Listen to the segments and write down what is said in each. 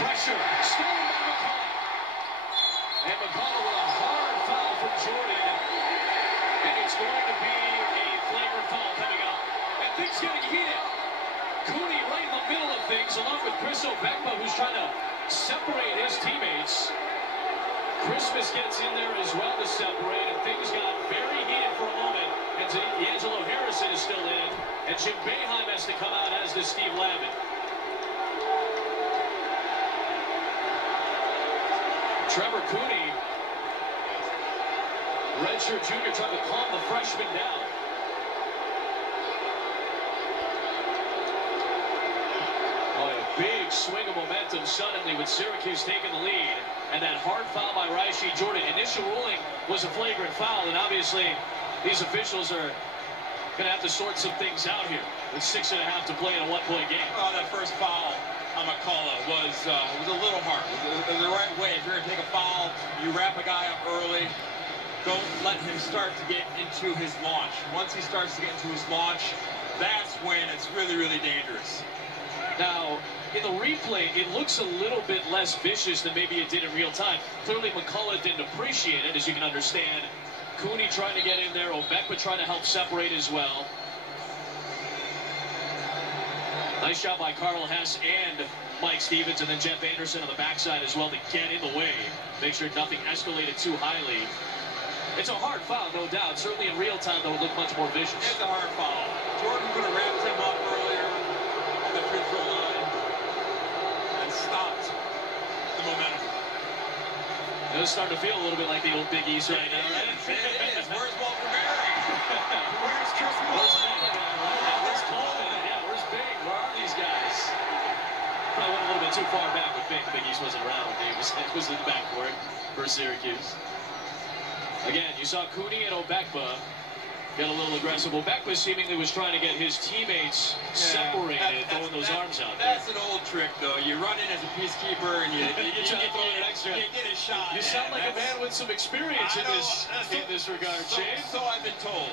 Pressure, stolen by McCullough. And McCullough with a hard foul from Jordan. And it's going to be a flagrant foul coming up. And things getting heated. Cooney right in the middle of things, along with Chris Obekba, who's trying to separate his teammates. Christmas gets in there as well to separate, and things got very heated for a moment. And D'Angelo Harrison is still in, and Jim Boeheim has to come out, as does Steve Lavin. Trevor Cooney, redshirt junior, trying to calm the freshman down. Big swing of momentum suddenly with Syracuse taking the lead. And that hard foul by Rashid Jordan. Initial ruling was a flagrant foul, and obviously these officials are going to have to sort some things out here with 6.5 to play in a one-point game. Well, that first foul on McCullough was a little hard. It was the right way. If you're going to take a foul, you wrap a guy up early. Don't let him start to get into his launch. Once he starts to get into his launch, that's when it's really, really dangerous. Now, in the replay, it looks a little bit less vicious than maybe it did in real time. Clearly, McCullough didn't appreciate it, as you can understand. Cooney trying to get in there. Obekba trying to help separate as well. Nice job by Carl Hess and Mike Stevens, and then Jeff Anderson on the backside as well to get in the way. Make sure nothing escalated too highly. It's a hard foul, no doubt. Certainly in real time, though, it looked much more vicious. It's a hard foul. Jordan could have wrapped him up earlier at the free throw line and stopped the momentum. It's starting to feel a little bit like the old Big East right now. It is. Where's Walter Berry? Where's Chris Coleman? Where's Coleman? Yeah, where's Big? Where are these guys? Probably went a little bit too far back with Big. Big East wasn't around when Davis was in the backcourt for Syracuse. Again, you saw Cooney and Obekba get a little aggressive. Obekba seemingly was trying to get his teammates separated, throwing those arms out there. That's an old trick, though. You run in as a peacekeeper and you get a shot. You sound like a man with some experience in this regard, Shane. So I've been told.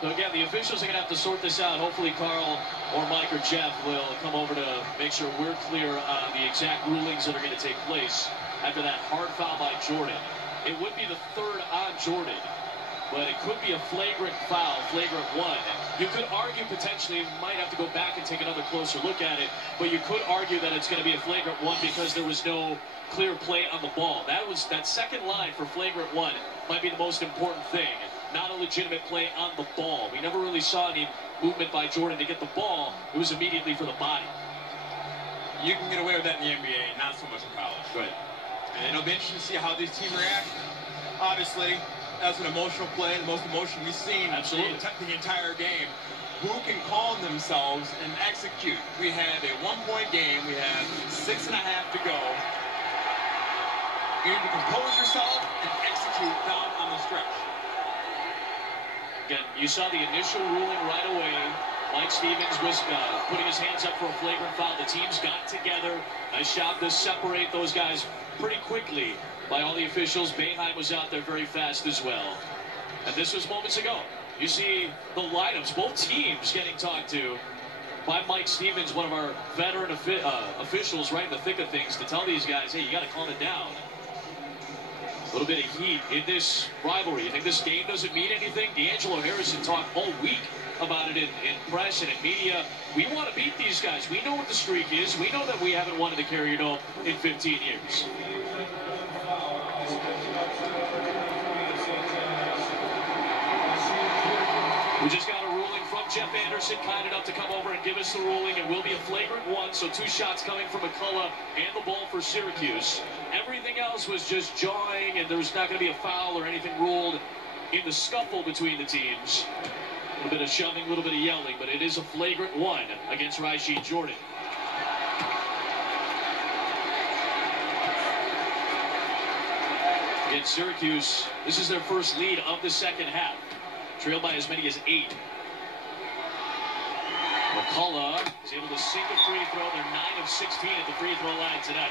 So again, the officials are going to have to sort this out. Hopefully Carl or Mike or Jeff will come over to make sure we're clear on the exact rulings that are going to take place after that hard foul by Jordan. It would be the third on Jordan, but it could be a flagrant foul, flagrant one. You could argue potentially might have to go back and take another closer look at it, but you could argue that it's going to be a flagrant one because there was no clear play on the ball. That second line for flagrant one might be the most important thing. Not a legitimate play on the ball. We never really saw any movement by Jordan to get the ball. It was immediately for the body. You can get away with that in the NBA, not so much in college. Right. And it'll be interesting to see how these teams react. Obviously, that's an emotional play, the most emotion we've seen the entire game. Who can calm themselves and execute? We have a one-point game. We have 6.5 to go. You need to compose yourself and execute down on the stretch. Again, you saw the initial ruling right away. Mike Stevens was putting his hands up for a flagrant foul. The teams got together. Nice job to separate those guys pretty quickly by all the officials. Boeheim was out there very fast as well. And this was moments ago. You see the lineups, both teams getting talked to by Mike Stevens, one of our veteran officials right in the thick of things, to tell these guys, hey, you got to calm it down. A little bit of heat in this rivalry. You think this game doesn't mean anything? D'Angelo Harrison talked all week about it in press and in media. We want to beat these guys. We know what the streak is. We know that we haven't won the Carrier Dome in 15 years. We just got a ruling from Jeff Anderson, kind enough to come over and give us the ruling. It will be a flagrant one, so 2 shots coming from McCullough and the ball for Syracuse. Everything else was just jawing, and there was not going to be a foul or anything ruled in the scuffle between the teams. A little bit of shoving, a little bit of yelling, but it is a flagrant one against Rashid Jordan. Again, Syracuse, this is their first lead of the second half. Trailed by as many as 8. McCullough is able to sink a free throw. They're 9 of 16 at the free throw line tonight.